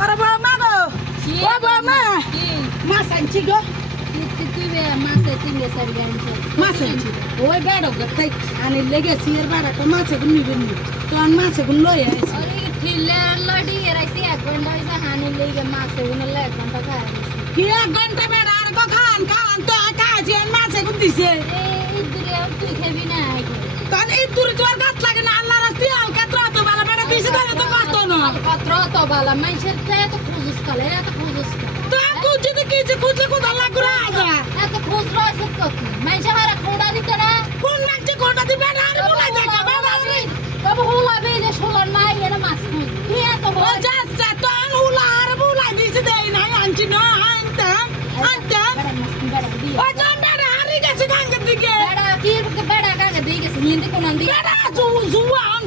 ওরে বাবা মা গো ও বাবা মা মাছ আনছি গো মাছ আনছি ওই বেড়ো তাই আনি লেগেছি এর বেড়াটা মাছ এগুলো নিবেন তো আমি মাছ এগুলো লই আইছি কি 1 ঘন্টা বেড়া আর গো খান খান তো কাজে মাছ এগুলো দিছে তখন এই দূরে তো আর গাছ লাগে না আল্লাহ রাস্তি হালকা তো ভালো বেড়া দিছে তাহলে তো কত না তো খুঁজে তো কিছু খুঁজলে কোথা লাগবে আজা কোন লাগছে কোনটা দিবে বেড়া আর বলাই দেখা বেড়া রে ও যা যা তো আন হুলা আর বলাই দিছে দেই নাই আনছি না আনতাম আনতাম ও যা বেড়া হারি গেছে গাঙ্গের দিকে বেড়া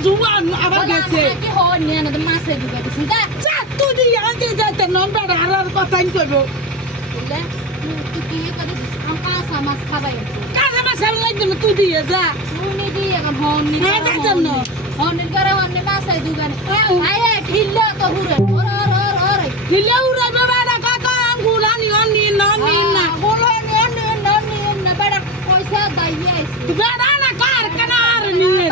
জুয়ান আবার গেছে যা তুই দিয়ে আনতে যাইতে নন বেড়া আর কথাই করবো কাঁচা মাছ লাগবে না তুই দিয়ে যা ঢিলে উড়াইবে বেড়া কাকা আঙ্গুলা নিয়ন নিন নন নিন না বেড়া না কার কানার নিয়ে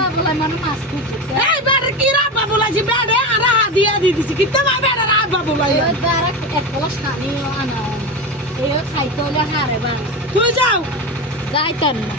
এই বেড়া কি রাব্বা বলাছি বেড়া আর হাদিয়া দি দিছি কি তোমার বেড়া রাব্বা বলাই তুই যাও যাইতেন না